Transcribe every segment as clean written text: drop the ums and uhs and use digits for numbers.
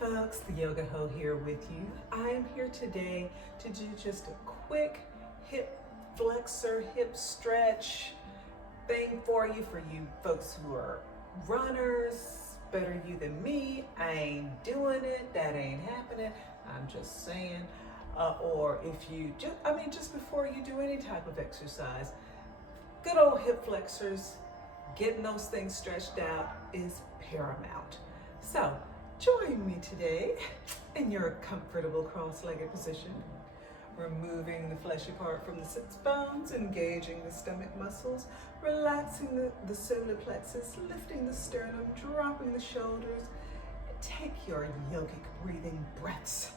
folks, the Yoga Ho here with you. I am here today to do just a quick hip flexor, hip stretch thing for you folks who are runners, better you than me. I ain't doing it, that ain't happening, I'm just saying. Or if you just before you do any type of exercise, good old hip flexors, getting those things stretched out is paramount. So join me today in your comfortable cross-legged position, removing the fleshy part from the sits bones, engaging the stomach muscles, relaxing the solar plexus, lifting the sternum, dropping the shoulders. Take your yogic breathing breaths.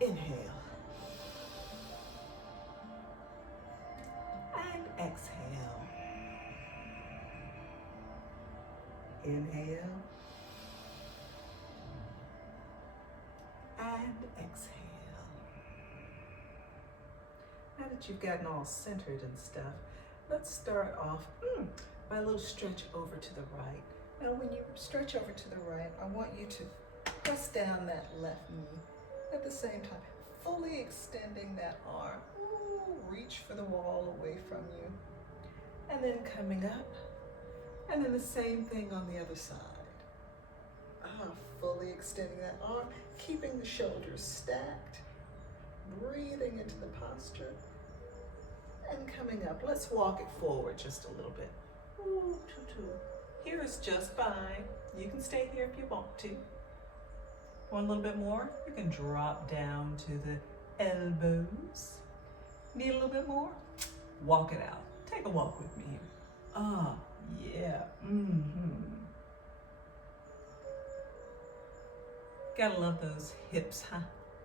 Inhale and exhale. Inhale and exhale. Now that you've gotten all centered and stuff, let's start off by a little stretch over to the right. Now when you stretch over to the right, I want you to press down that left knee at the same time, fully extending that arm. Ooh, reach for the wall away from you. And then coming up, and then the same thing on the other side. Fully extending that arm, keeping the shoulders stacked, breathing into the posture, and coming up. Let's walk it forward just a little bit. Ooh, here is just fine. You can stay here if you want to. Want a little bit more? You can drop down to the elbows. Need a little bit more? Walk it out. Take a walk with me here. Yeah. Gotta love those hips, huh?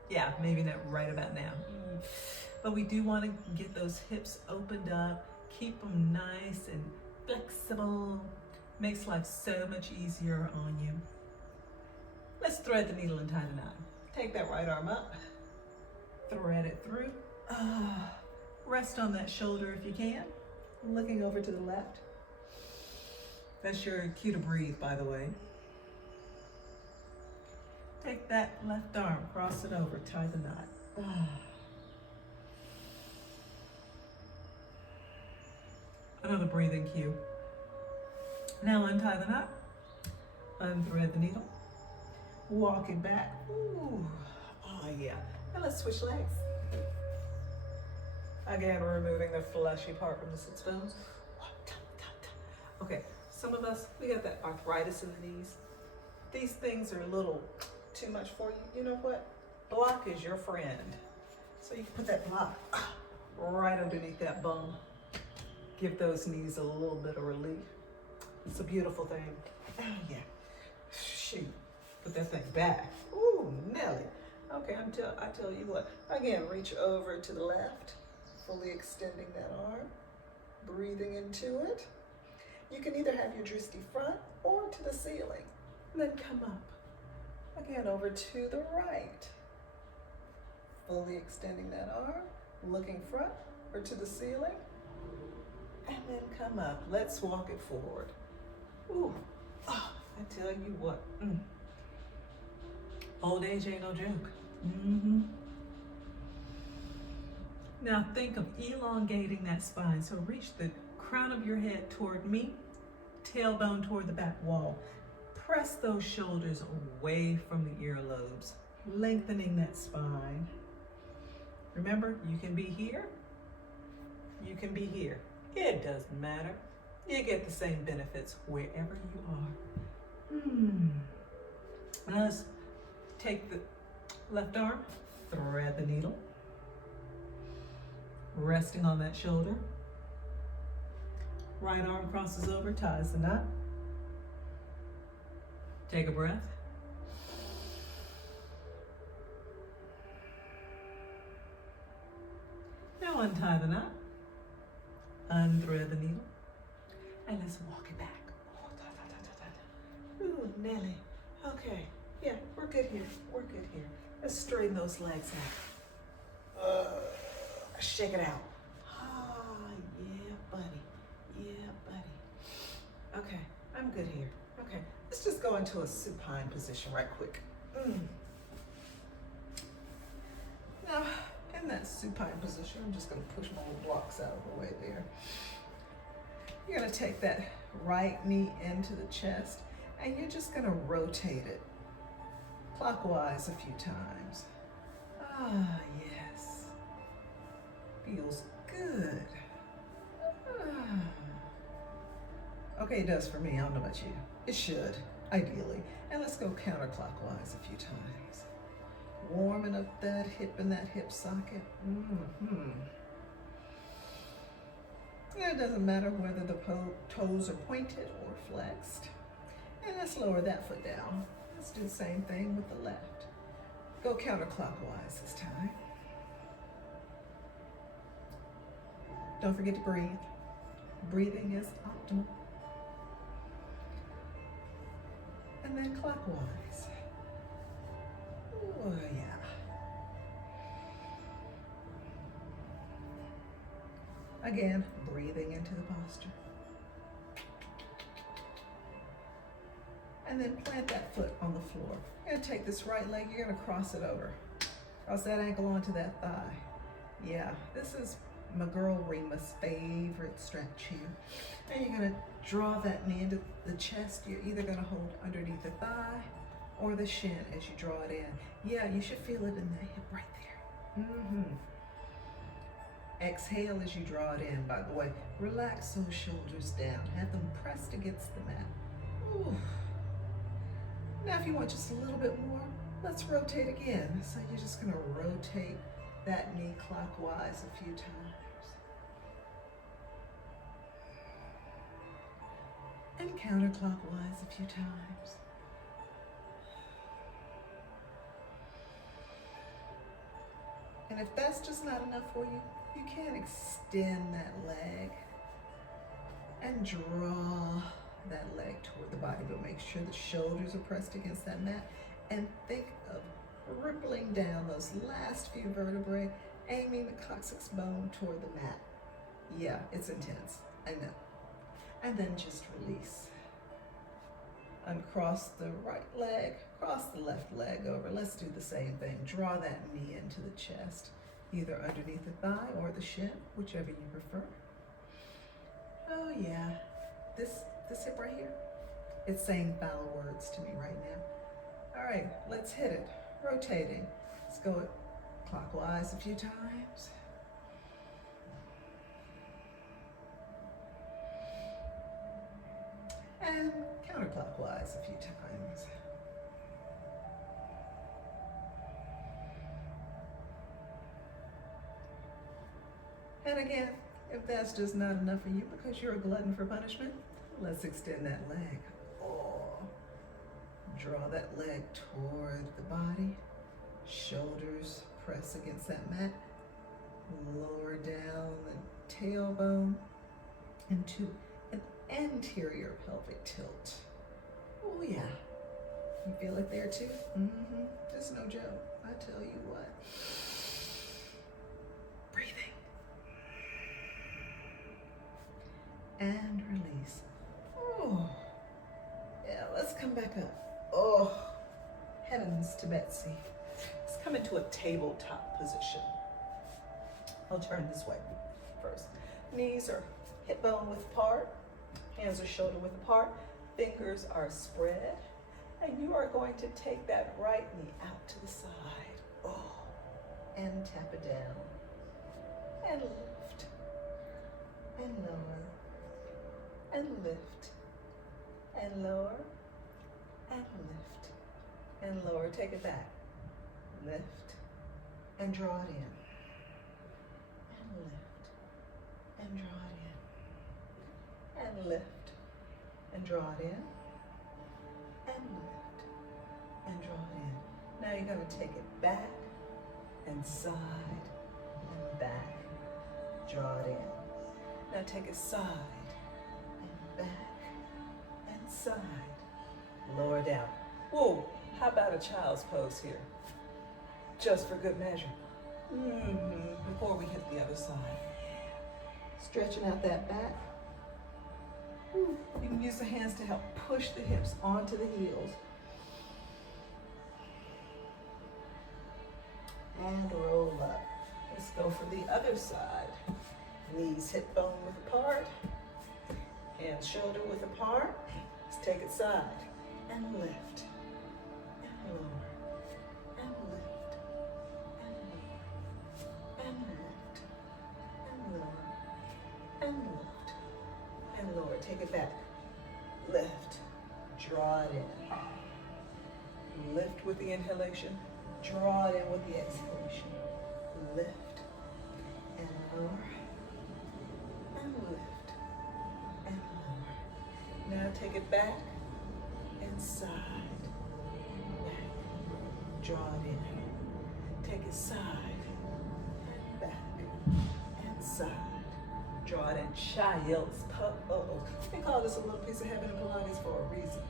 Yeah, maybe not right about now. But we do want to get those hips opened up, keep them nice and flexible. Makes life so much easier on you. Let's thread the needle and tie the knot. Take that right arm up, thread it through. Rest on that shoulder if you can, looking over to the left. That's your cue to breathe, by the way. Take that left arm, cross it over, tie the knot. Another breathing cue. Now untie the knot, unthread the needle, walk it back. Ooh, oh yeah. Now let's switch legs. Again, removing the fleshy part from the sits bones. Okay, some of us, we got that arthritis in the knees. These things are a little too much for you. You know what? Block is your friend. So you can put that block right underneath that bone. Give those knees a little bit of relief. It's a beautiful thing. Oh yeah. Shoot. Put that thing back. Ooh, Nelly. Okay, I tell you what. Again, reach over to the left, fully extending that arm, breathing into it. You can either have your drishti front or to the ceiling. And then come up. Again, over to the right. Fully extending that arm, looking front or to the ceiling. And then come up. Let's walk it forward. Ooh, I tell you what. Old age ain't no joke. Now think of elongating that spine. So reach the crown of your head toward me, tailbone toward the back wall. Press those shoulders away from the earlobes, lengthening that spine. Remember, you can be here, you can be here. It doesn't matter. You get the same benefits wherever you are. Now let's take the left arm, thread the needle, resting on that shoulder. Right arm crosses over, ties the knot. Take a breath. Now untie the knot, unthread the needle, and let's walk it back. Ooh, Nelly. Okay, yeah, we're good here. We're good here. Let's straighten those legs out. Shake it out. Yeah, buddy. Yeah, buddy. Okay, I'm good here. Okay, let's just go into a supine position right quick. Now, in that supine position, I'm just gonna push my little blocks out of the way there. You're gonna take that right knee into the chest and you're just gonna rotate it clockwise a few times. Ah, yes. Feels good. Ah. Okay, it does for me. I don't know about you. It should, ideally. And let's go counterclockwise a few times. Warming up that hip and that hip socket. It doesn't matter whether the toes are pointed or flexed. And let's lower that foot down. Let's do the same thing with the left. Go counterclockwise this time. Don't forget to breathe. Breathing is optimal. And then clockwise. Oh, yeah. Again, breathing into the posture. And then plant that foot on the floor. You're gonna take this right leg, you're gonna cross it over. Cross that ankle onto that thigh. Yeah, this is my girl Rima's favorite stretch here. And you're gonna draw that knee into the chest. You're either gonna hold underneath the thigh or the shin as you draw it in. Yeah, you should feel it in the hip right there. Exhale as you draw it in, by the way. Relax those shoulders down. Have them pressed against the mat. Ooh. Now if you want just a little bit more, let's rotate again. So you're just gonna rotate that knee clockwise a few times. And counterclockwise a few times. And if that's just not enough for you, you can extend that leg and draw that leg toward the body, but make sure the shoulders are pressed against that mat and think of rippling down those last few vertebrae, aiming the coccyx bone toward the mat. Yeah, it's intense, I know. And then just release. Uncross the right leg, cross the left leg over. Let's do the same thing. Draw that knee into the chest, either underneath the thigh or the shin, whichever you prefer. Oh yeah, this hip right here, it's saying foul words to me right now. All right, let's hit it. Rotating. Let's go clockwise a few times. And counterclockwise a few times. And again, if that's just not enough for you because you're a glutton for punishment, let's extend that leg. Oh, draw that leg toward the body. Shoulders press against that mat. Lower down the tailbone into an anterior pelvic tilt. Oh yeah. You feel it there too? It's no joke. I tell you what. Breathing. And release. Oh. Yeah, let's come back up. Oh. Heavens to Betsy. Let's come into a tabletop position. I'll turn this way first. Knees are hip bone width apart. Hands are shoulder width apart. Fingers are spread. And you are going to take that right knee out to the side. Oh. And tap it down. And lift. And lower. And lift. And lower. And lift. And lower. Take it back. Lift. And draw it in. And lift. And draw it in. And lift. And draw it in. And lift. And draw it in. Now you're going to take it back and side and back. Draw it in. Now take it side and back and side. Lower down. Whoa, how about a child's pose here? Just for good measure. Before we hit the other side. Stretching out that back. You can use the hands to help push the hips onto the heels. and roll up. Let's go for the other side. Knees hip bone width apart, hands shoulder width apart. Let's take it side and lift and lower and lift and lower and lift and lower and lift and lower. Take it back. Lift. Draw it in. Lift with the inhalation. Draw it in with the exhalation. Lift and lower and lift and lower. Now take it back and side and back. Draw it in. Take it side and back and side. Draw it in. Child's pose. Uh-oh. They call this a little piece of heaven in Pilates for a reason.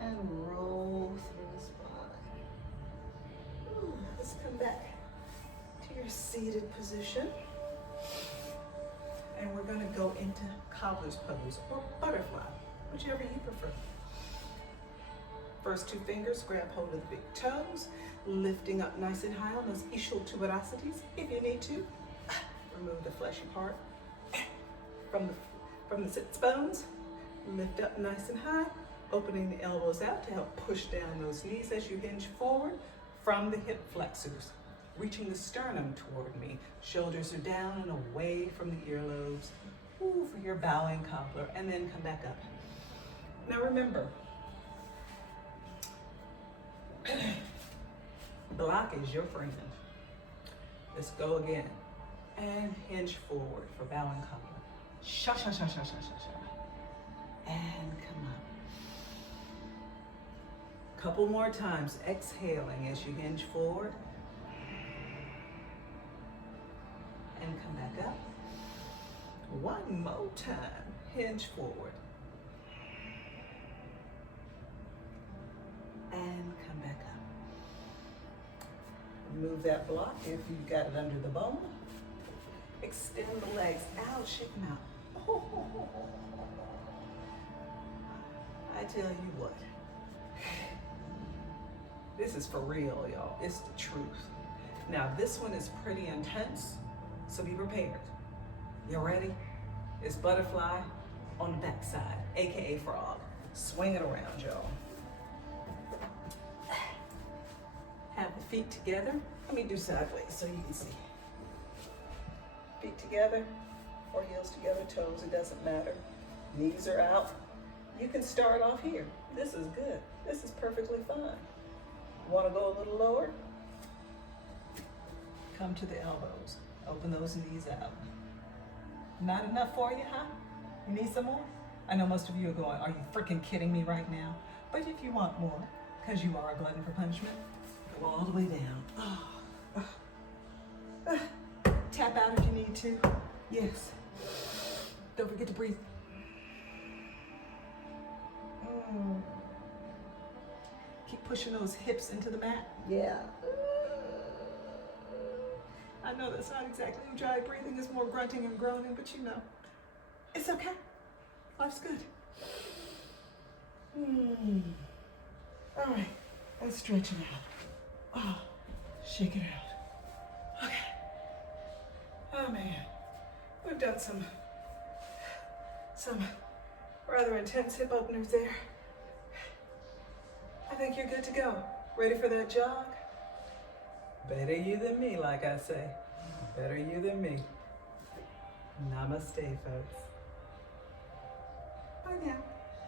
And roll through the spine. Let's come back to your seated position. And we're going to go into cobbler's pose or butterfly, whichever you prefer. First two fingers grab hold of the big toes, lifting up nice and high on those ischial tuberosities if you need to. Remove the fleshy part from the sits bones. Lift up nice and high, opening the elbows out to help push down those knees as you hinge forward from the hip flexors. Reaching the sternum toward me. Shoulders are down and away from the earlobes. Ooh, for your bowing cobbler, and then come back up. Now remember, block is your friend. Let's go again. And hinge forward for bowing cobbler. Sha, sha, sha, sha, sha, sha, sha. And come up. Couple more times, exhaling as you hinge forward. And come back up. One more time, hinge forward. And come back up. Remove that block if you've got it under the bone. Extend the legs out, shake them out. Oh. I tell you what, this is for real, y'all. It's the truth. Now, this one is pretty intense, so be prepared. You ready? It's butterfly on the back side, AKA frog. Swing it around, y'all. Have the feet together. Let me do sideways so you can see. Feet together, or heels together, toes, it doesn't matter. Knees are out. You can start off here. This is good. This is perfectly fine. Want to go a little lower? Come to the elbows. Open those knees out. Not enough for you, huh? You need some more? I know most of you are going, are you freaking kidding me right now? But if you want more, because you are a glutton for punishment, go all the way down. Tap out if you need to. Yes. Don't forget to breathe. Keep pushing those hips into the mat. Yeah. I know that's not exactly dry breathing, it's more grunting and groaning, but you know, it's okay. Life's good. All right, and stretch it out. Oh, shake it out. Okay. Oh man, we've done some rather intense hip openers there. I think you're good to go. Ready for that jog? Better you than me, like I say. Better you than me. Namaste, folks. Bye now.